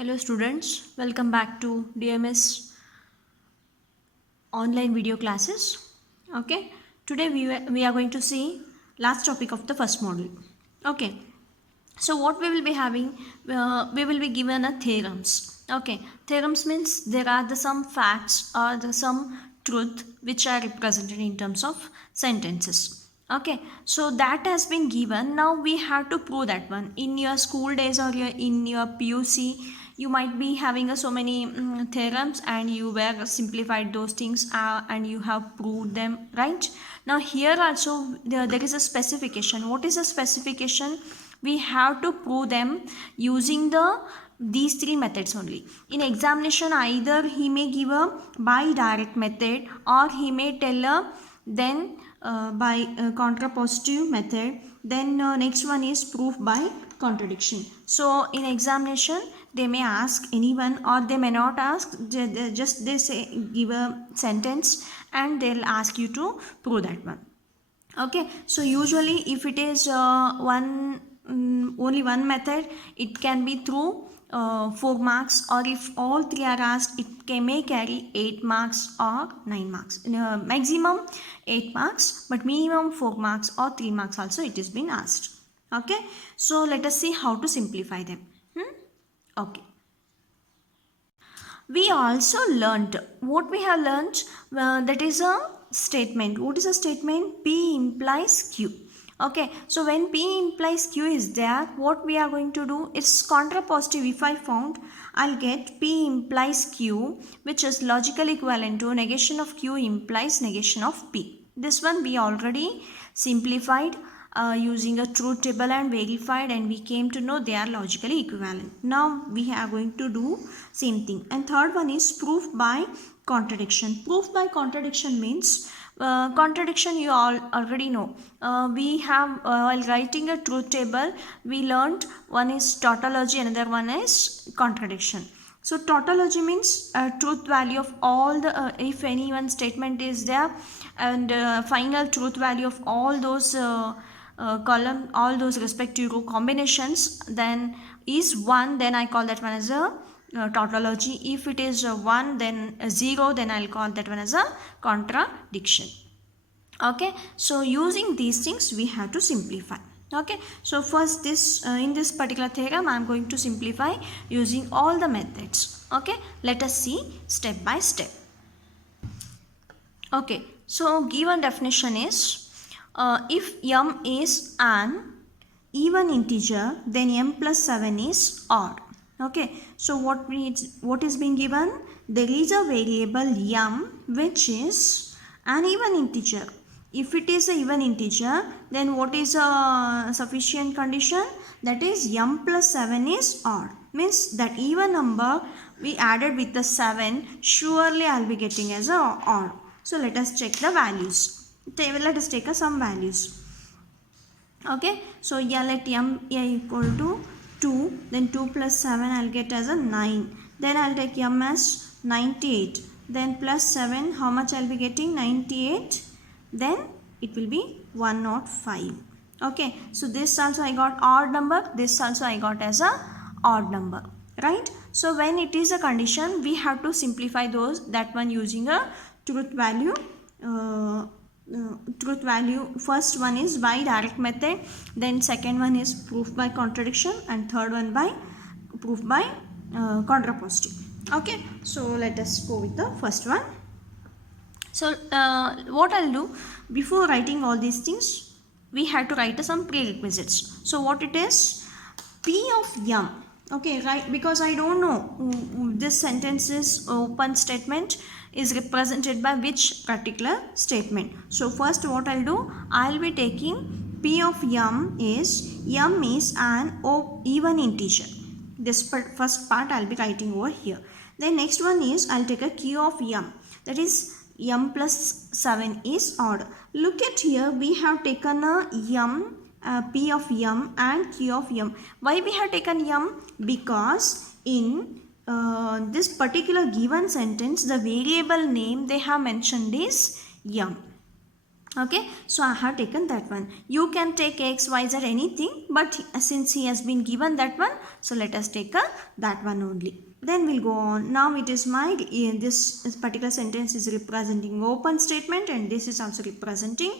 Hello students, welcome back to DMS online video classes. Okay, today we are going to see last topic of the first module. Okay, so what we will be having, we will be given a theorems. Okay, theorems means there are some facts or some truth which are represented in terms of sentences. Okay, so that has been given. Now we have to prove that one in your school days or in your PUC. You might be having so many theorems and you were simplified those things and you have proved them, right? Now here also there is a specification. What is a specification? We have to prove them using these three methods only. In examination, either he may give a by direct method or he may tell a then by contrapositive method. Then next one is proof by contradiction. So in examination they may ask anyone or they may not ask, just they say give a sentence and they'll ask you to prove that one. Okay, so usually if it is only one method, it can be through 4 marks, or if all three are asked, it may carry 8 marks or 9 marks. Maximum 8 marks, but minimum 4 marks or 3 marks also it is been asked. Okay, so let us see how to simplify them. Okay, we also learnt what we have learnt, that is a statement. What is a statement? P implies Q. Okay, so when P implies Q is there, what we are going to do is contrapositive. If I found, I'll get P implies Q, which is logically equivalent to negation of Q implies negation of P. This one we already simplified using a truth table and verified, and we came to know they are logically equivalent. Now we are going to do same thing. And third one is proof by contradiction. Proof by contradiction means contradiction you all already know. We have while writing a truth table we learned one is tautology, another one is contradiction. So tautology means truth value of all the if any one statement is there, and final truth value of all those column, all those respective row combinations, then is 1, then I call that one as a tautology. If it is 1 then 0, then I'll call that one as a contradiction. Okay, so using these things we have to simplify. Okay, so first this in this particular theorem I am going to simplify using all the methods. Okay, let us see step by step. Okay, so given definition is if m is an even integer, then m plus 7 is odd. Okay, so what is being given? There is a variable m which is an even integer. If it is a even integer, then what is a sufficient condition? That is m plus 7 is odd. Means that even number we added with the 7, surely I will be getting as a odd. So let us check the values. Let us take some values. Okay, so yeah, let m equal to 2, then 2 plus 7 I'll get as a 9. Then I'll take m as 98. Then plus 7, how much I'll be getting? 98. Then it will be 105. Okay, so this also I got odd number, this also I got as a odd number, right? So when it is a condition, we have to simplify that one using a truth value. Truth value, first one is by direct method, then second one is proof by contradiction, and third one by proof by contrapositive. Okay, so let us go with the first one. So what I'll do, before writing all these things we have to write some prerequisites. So what it is? P of m. Okay, right, because I don't know this sentence is open statement is represented by which particular statement. So first what I'll do, I'll be taking P of m is an even integer. This first part I'll be writing over here. Then next one is I'll take a Q of m, that is m plus 7 is odd. Look at here, we have taken a m, P of m and Q of m. Why we have taken m? Because in this particular given sentence, the variable name they have mentioned is m. Okay, so I have taken that one. You can take x, y, z anything, but since he has been given that one, so let us take that one only. Then we'll go on. Now it is my, this particular sentence is representing open statement and this is also representing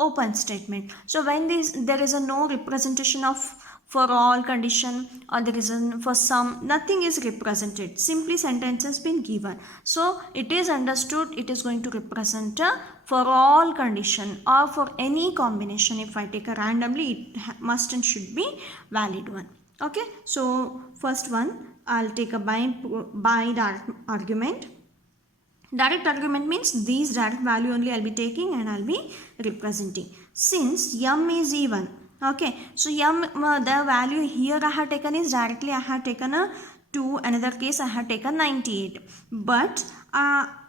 open statement. So when there is a no representation of for all condition or there is a for some, nothing is represented, simply sentence has been given, so it is understood it is going to represent a for all condition or for any combination. If I take a randomly, it must and should be valid one. Okay, so first one I'll take a by direct argument. Direct argument means these direct value only I'll be taking and I'll be representing. Since m is even, okay, so m, the value here I have taken is directly I have taken a 2, another case I have taken 98. But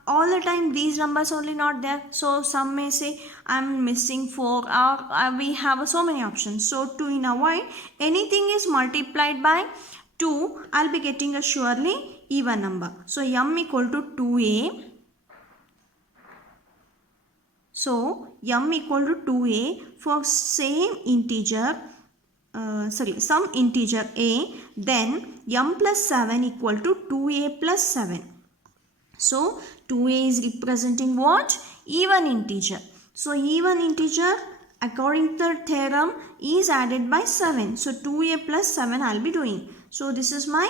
all the time these numbers only not there. So some may say I'm missing 4 or we have so many options. So to avoid anything is multiplied by 2, I'll be getting a surely even number. So m equal to 2a. So m equal to 2a for same integer, some integer a, then m plus 7 equal to 2a plus 7. So 2a is representing what? Even integer. So even integer according to the theorem is added by 7. So 2a plus 7 I'll be doing. So this is my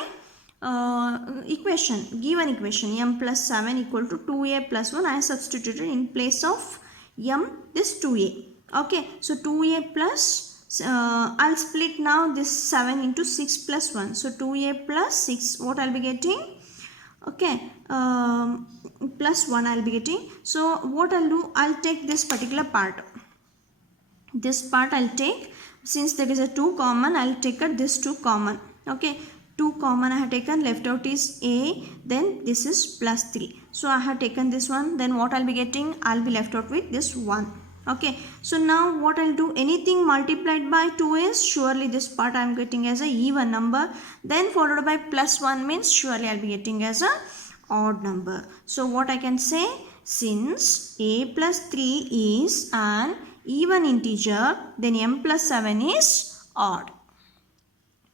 equation, given equation, m plus 7 equal to 2a plus 1. I substituted in place of m this 2a. Okay, so 2a plus, I'll split now this 7 into 6 plus 1. So 2a plus 6, what I'll be getting? Okay, plus 1 I'll be getting. So what I'll do, I'll take this particular part. This part I'll take, since there is a 2 common, I'll take this 2 common. Okay, 2 common I have taken, left out is a, then this is plus 3. So I have taken this one, then what I'll be getting? I'll be left out with this 1. Okay, so now what I'll do, anything multiplied by 2 is surely this part I'm getting as a even number, then followed by plus 1 means surely I'll be getting as a odd number. So what I can say, since a plus 3 is an even integer, then m plus 7 is odd.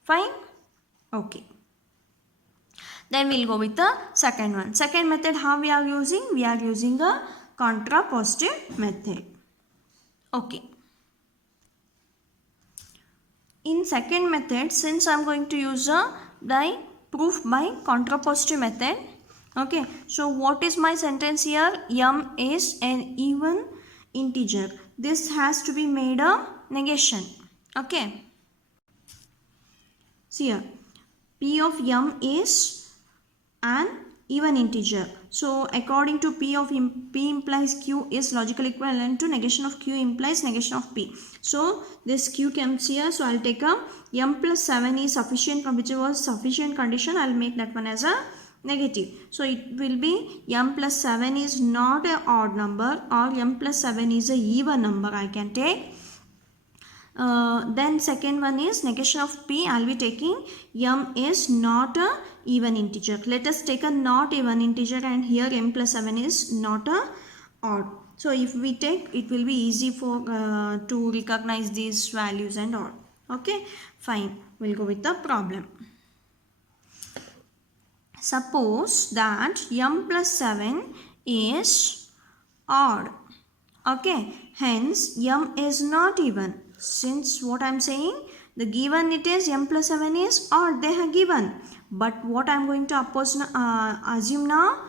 Fine? Okay. Then we'll go with the second one. Second method, how we are using? We are using a contrapositive method. Okay. In second method, since I am going to use the proof by contrapositive method. Okay. So what is my sentence here? M is an even integer. This has to be made a negation. Okay. See here, p of m is an even integer. So according to p implies q is logical equivalent to negation of q implies negation of p. So this q comes here. So I'll take a m plus 7 is sufficient, from which was sufficient condition. I'll make that one as a negative. So it will be m plus 7 is not an odd number or m plus 7 is a even number I can take. Then second one is negation of p. I'll be taking m is not a even integer. Let us take a not even integer, and here m plus 7 is not a odd. So if we take, it will be easy for to recognize these values and all. Okay, fine. We'll go with the problem. Suppose that m plus 7 is odd. Okay, hence m is not even. Since what I am saying, the given it is m plus 7 is odd, they have given. But what I am going to assume now,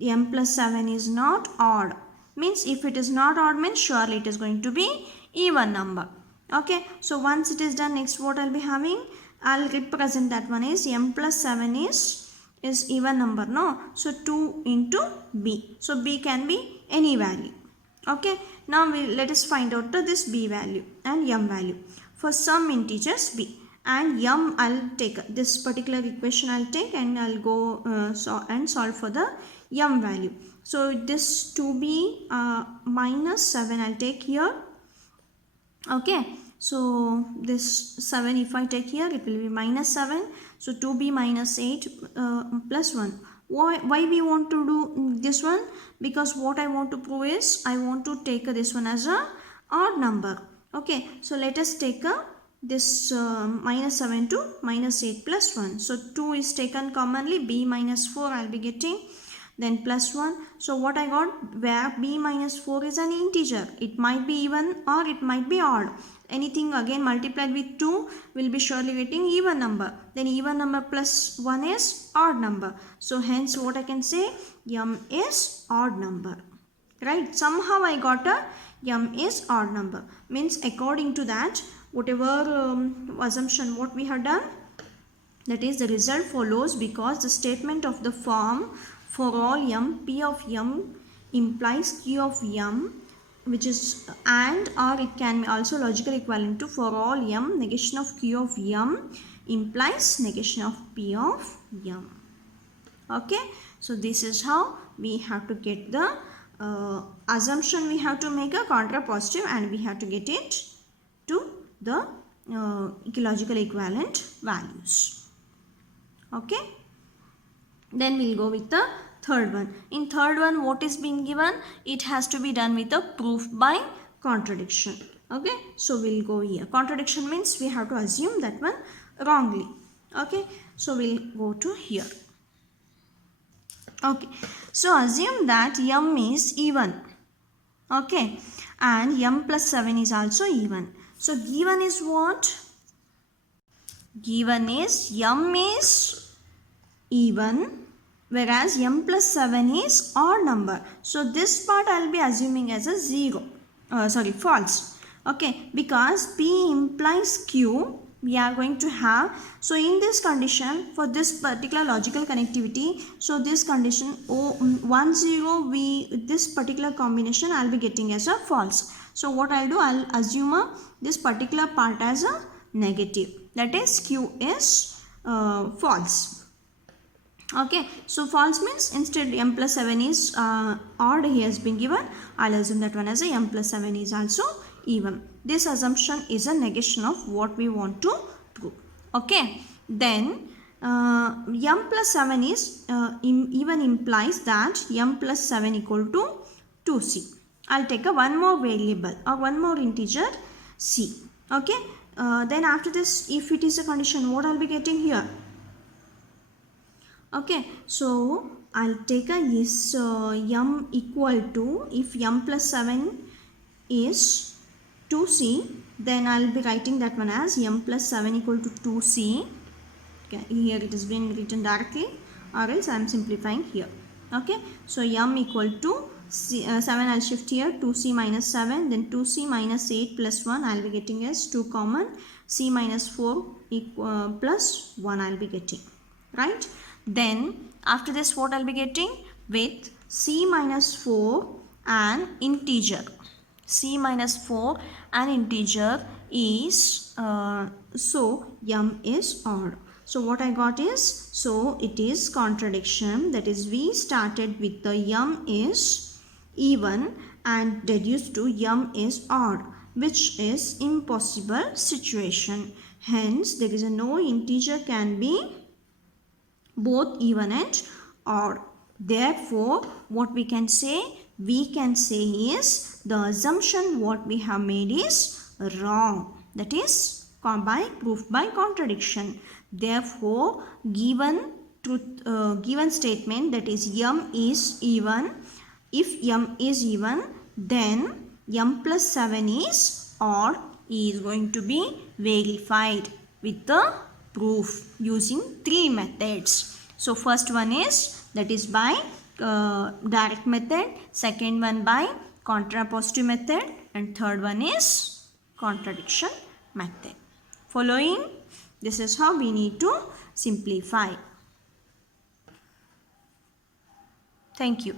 m plus 7 is not odd. Means if it is not odd, means surely it is going to be even number. Okay, so once it is done, next what I'll be having, I'll represent that one is m plus 7 is even number, no? So 2 into b. So b can be any value. Okay, now let us find out this b value and m value for some integers b, and m I'll take this particular equation I'll take and I'll go solve for the m value. So this 2b minus 7 I'll take here. Okay, so this 7 if I take here, it will be minus 7. So 2b minus 8 plus 1. Why we want to do this one? Because what I want to prove is I want to take this one as a odd number. Okay, so let us take this minus 7 to minus 8 plus 1. So 2 is taken commonly, b minus 4 I'll be getting, then plus 1. So what I got, where b minus 4 is an integer, it might be even or it might be odd. Anything again multiplied with 2 will be surely getting even number. Then even number plus 1 is odd number. So hence what I can say, m is odd number. Right? Somehow I got a m is odd number. Means according to that, whatever assumption what we have done, that is the result follows because the statement of the form for all m, p of m implies q of m, which is and or it can be also logical equivalent to for all m, negation of q of m implies negation of p of m. Okay, so this is how we have to get the assumption. We have to make a contrapositive and we have to get it to the ecological equivalent values. Okay, then we'll go with the third one. In third one, what is being given? It has to be done with a proof by contradiction. Okay, so we'll go here. Contradiction means we have to assume that one wrongly. Okay, so we'll go to here. Okay, so assume that m is even. Okay, and m plus 7 is also even. So given is what? Given is m is even, whereas m plus 7 is odd number. So this part I will be assuming as a false. Okay, because p implies q, we are going to have, so in this condition, for this particular logical connectivity, so this condition 1 0, this particular combination I will be getting as a false. So what I'll do, I'll assume this particular part as a negative, that is q is false. Okay, so false means instead m plus 7 is odd, he has been given, I'll assume that one as a m plus 7 is also even. This assumption is a negation of what we want to prove. Okay, then m plus 7 is even implies that m plus 7 equal to 2c. I'll take a one more variable or one more integer c. Okay, then after this, if it is a condition, what I'll be getting here? Okay, so I'll take a yes m equal to, if m plus 7 is 2c, then I'll be writing that one as m plus 7 equal to 2c. Okay, here it is being written directly, or else I am simplifying here. Okay, so m equal to 7, I'll shift here, 2c minus 7, then 2c minus 8 plus 1 I'll be getting as 2 common, c minus 4 plus 1 I'll be getting, right? Then after this, what I'll be getting? With c minus 4 and integer. C minus 4 and integer is, so m is odd. So what I got is, so it is contradiction, that is we started with the m is even and deduced to m is odd, which is impossible situation. Hence there is a no integer can be both even and odd. Therefore what we can say? We can say is the assumption what we have made is wrong. That is by proof by contradiction. Therefore given statement, that is m is even. If m is even, then m plus 7 is odd is going to be verified with the proof using 3 methods. So first one is, that is by direct method, second one by contrapositive method, and third one is contradiction method. Following, this is how we need to simplify. Thank you.